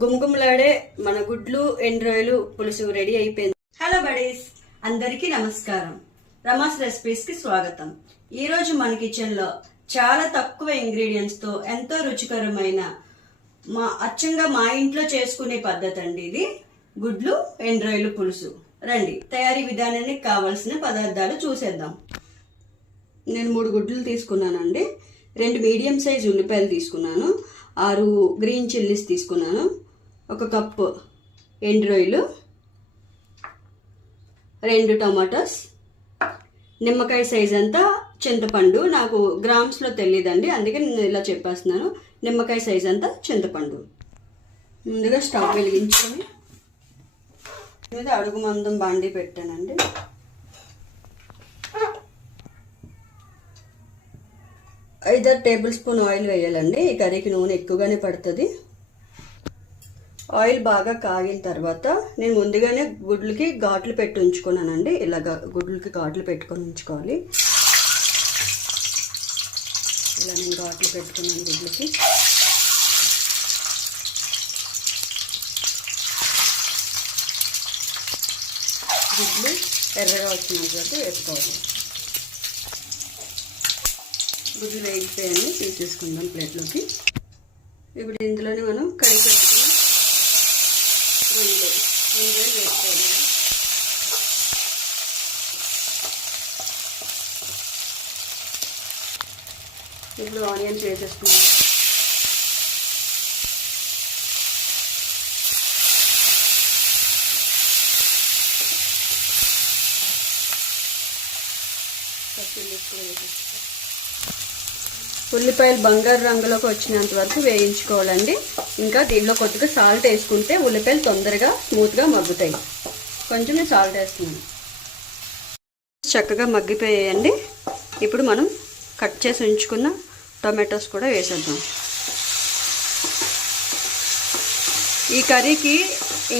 గుమగుమలాడే మన గుడ్లు ఎండ్రాయిలు పులుసు రెడీ అయిపోయింది. హలో బడీస్, అందరికీ నమస్కారం. రమాస్ రెసిపీస్ కి స్వాగతం. ఈ రోజు మన కిచెన్ లో చాలా తక్కువ ఇంగ్రీడియంట్స్ తో ఎంతో రుచికరమైన అచ్చంగా మా ఇంట్లో చేసుకునే పద్ధతి అండి ఇది. గుడ్లు ఎండ్రాయిలు పులుసు. రండి తయారీ విధానానికి కావలసిన పదార్థాలు చూసేద్దాం. నేను 3 గుడ్లు తీసుకున్నానండి. 2 మీడియం సైజ్ ఉల్లిపాయలు తీసుకున్నాను. 6 గ్రీన్ చిల్లీస్ తీసుకున్నాను. 1 కప్పు ఎండ్రాయిలు, 2 టమాటాస్, నిమ్మకాయ సైజ్ అంతా చింతపండు. నాకు గ్రామ్స్లో తెలియదండి, అందుకే నేను ఇలా చెప్పేస్తున్నాను. నిమ్మకాయ సైజ్ అంతా చింతపండు. ముందుగా స్టవ్ వెలిగించుకొని మీద అడుగు మందం బాండీ పెట్టానండి. ఐదు టేబుల్ స్పూన్ ఆయిల్ వేయాలండి. ఈ కర్రీకి నూనె ఎక్కువగానే పడుతుంది. ఆయిల్ బాగా కాగిన తర్వాత నేను ముందుగానే గుడ్లకి ఘాట్లు పెట్టి ఉంచుకున్నానండి. ఇలాగా గుడ్లకి ఘాట్లు పెట్టుకొని ఉంచుకోవాలి. ఇలా నేను ఘాట్లు పెట్టుకున్నాను గుడ్లకి. గుడ్లు ఎర్రగా వచ్చినంత వరకు వేసుకోవాలి. గుడ్లు వేగిపోయాన్ని తీసేసుకుందాం ప్లేట్లోకి. ఇప్పుడు ఇందులోనే మనం కడిగి పెట్టుకుని రెండు వేసుకోవాలి. ఇప్పుడు ఆనియన్స్ వేసేసుకున్నాం. ఉల్లిపాయలు బంగారు రంగులోకి వచ్చినంత వరకు వేయించుకోవాలండి. ఇంకా దీనిలో కొద్దిగా సాల్ట్ వేసుకుంటే ఉల్లిపాయలు తొందరగా స్మూత్గా మగ్గుతాయి. కొంచెం నేను సాల్ట్ వేస్తున్నాను. చక్కగా మగ్గిపోయాయండి. ఇప్పుడు మనం కట్ చేసి ఉంచుకున్న టొమాటోస్ కూడా వేసేద్దాం. ఈ కర్రీకి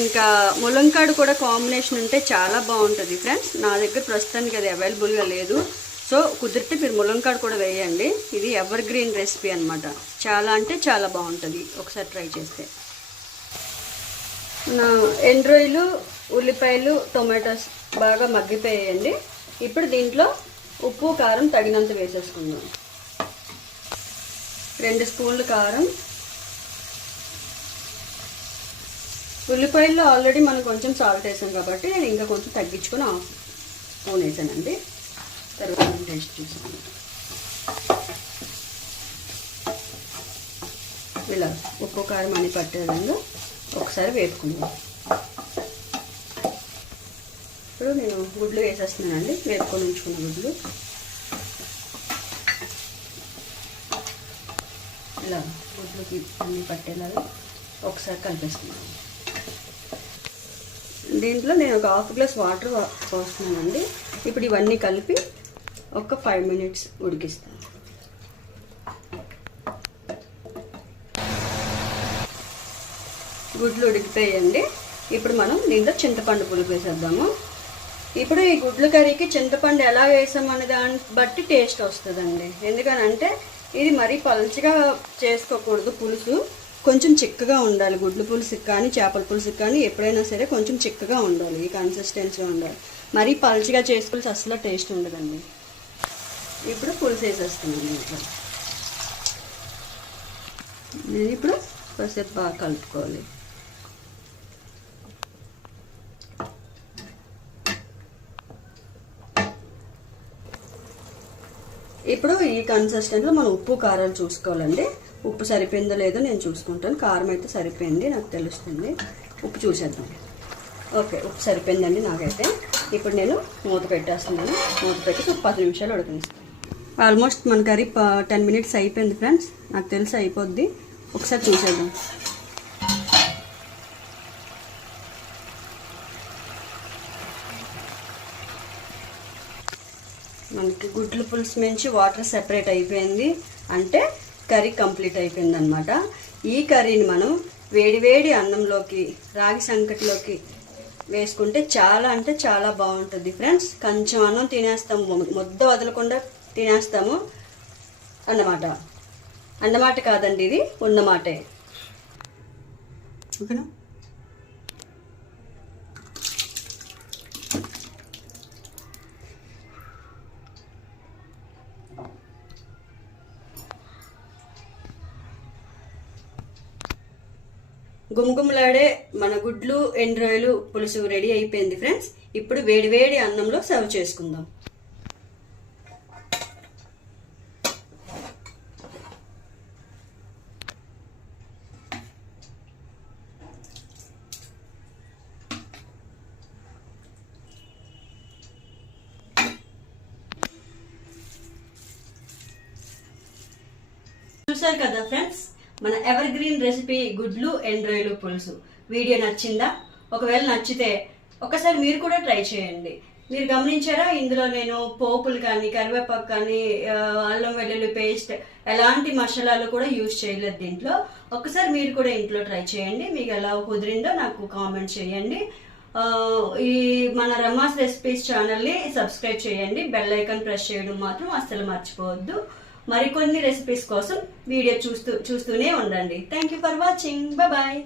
ఇంకా ములంకాడు కూడా కాంబినేషన్ ఉంటే చాలా బాగుంటుంది ఫ్రెండ్స్. నా దగ్గర ప్రస్తుతానికి అది అవైలబుల్గా లేదు. సో కుదిరితే మీరు ములంకాడు కూడా వేయండి. ఇది ఎవర్ గ్రీన్ రెసిపీ అనమాట. చాలా అంటే చాలా బాగుంటుంది, ఒకసారి ట్రై చేస్తే. ఎండ్రాయిలు, ఉల్లిపాయలు, టొమాటోస్ బాగా మగ్గిపోయాయండి. ఇప్పుడు దీంట్లో ఉప్పు కారం తగినంత వేసేసుకుందాం. 2 స్పూన్లు కారం. ఉల్లిపాయల్లో ఆల్రెడీ మనం కొంచెం సాల్ట్ వేసాం కాబట్టి నేను ఇంకా కొంచెం తగ్గించుకొని 1 స్పూన్ వేసానండి. తర్వాత టేస్ట్ చూసాను. ఇలా ఉప్పు కారం అని పట్టే విధంగా ఒకసారి వేపుకుందాం. ఇప్పుడు నేను గుడ్లు వేసేస్తున్నానండి. వేపుకొని ఉంచుకున్న గుడ్లు ఇలా గుడ్లుకి అన్నీ పట్టేలాగా ఒకసారి కలిపేస్తున్నాను. దీంట్లో నేను ఒక 1/2 గ్లాస్ వాటర్ పోస్తున్నానండి. ఇప్పుడు ఇవన్నీ కలిపి ఒక 5 మినిట్స్ ఉడికిస్తాను. గుడ్లు ఉడికిపోయాయండి. ఇప్పుడు మనం దీంట్లో చింతపండు పులుపు వేసేద్దాము. ఇప్పుడు ఈ గుడ్ల కర్రీకి చింతపండు ఎలా వేసామనే దాన్ని బట్టి టేస్ట్ వస్తుందండి. ఎందుకనంటే ఇది మరీ పలుచగా చేసుకోకూడదు. పులుసు కొంచెం చిక్కగా ఉండాలి. గుడ్ల పులుసుకి కానీ చేపల పులుసుకి కానీ ఎప్పుడైనా సరే కొంచెం చిక్కగా ఉండాలి. ఈ కన్సిస్టెన్సీగా ఉండాలి. మరీ పలుచగా చేసుకోవాల్సి అసలు టేస్ట్ ఉండదండి. ఇప్పుడు పులుసు వేసేస్తున్నాను. ఇట్లా నేను ఇప్పుడు కాసేపు బాగా కలుపుకోవాలి. ఇప్పుడు ఈ కన్సిస్టెంట్లో మనం ఉప్పు కారాలు చూసుకోవాలండి. ఉప్పు సరిపోయిందో లేదో నేను చూసుకుంటాను. కారం అయితే సరిపోయింది, నాకు తెలుస్తుంది. ఉప్పు చూసేద్దాం. ఓకే, ఉప్పు సరిపోయిందండి నాకైతే. ఇప్పుడు నేను మూత పెట్టేస్తున్నాను. మూత పెట్టి ఒక 10 నిమిషాలు ఉడకనిస్తాను. ఆల్మోస్ట్ మన కర్రీ 10 మినిట్స్ అయిపోయింది ఫ్రెండ్స్. నాకు తెలిసి అయిపోద్ది. ఒకసారి చూసేద్దాం. మనకి గుడ్ల పులుసు నుంచి వాటర్ సెపరేట్ అయిపోయింది అంటే కర్రీ కంప్లీట్ అయిపోయింది అనమాట. ఈ కర్రీని మనం వేడివేడి అన్నంలోకి, రాగి సంకటిలోకి వేసుకుంటే చాలా అంటే చాలా బాగుంటుంది ఫ్రెండ్స్. కొంచెం అన్నం తినేస్తాము, ముద్ద వదలకుండా తినేస్తాము అన్నమాట. అన్నమాట కాదండి, ఇది ఉన్నమాటే. ఓకేనా. గుమగుమలాడే మన గుడ్లు ఎండు రొయ్యలు పులుసు రెడీ అయిపోయింది ఫ్రెండ్స్. ఇప్పుడు వేడి వేడి అన్నంలో సర్వ్ చేసుకుందాం. చూసారు కదా ఫ్రెండ్స్, మన ఎవర్ గ్రీన్ రెసిపీ గుడ్లు ఎండు రొయ్యలు పులుసు. వీడియో నచ్చిందా? ఒకవేళ నచ్చితే ఒకసారి మీరు కూడా ట్రై చేయండి. మీరు గమనించారా, ఇందులో నేను పోపులు కానీ కరివేపాకు కానీ అల్లం వెల్లుల్లి పేస్ట్ ఎలాంటి మసాలాలు కూడా యూజ్ చేయలేదు దీంట్లో. ఒకసారి మీరు కూడా ఇంట్లో ట్రై చేయండి. మీకు ఎలా కుదిరిందో నాకు కామెంట్ చేయండి. ఈ మన రమాస్ రెసిపీస్ ఛానల్ని సబ్స్క్రైబ్ చేయండి. బెల్ ఐకాన్ ప్రెస్ చేయడం మాత్రం అస్సలు మర్చిపోవద్దు. మరికొన్ని రెసిపీస్ కోసం వీడియో చూస్తూనే ఉండండి. Thank you for watching. Bye.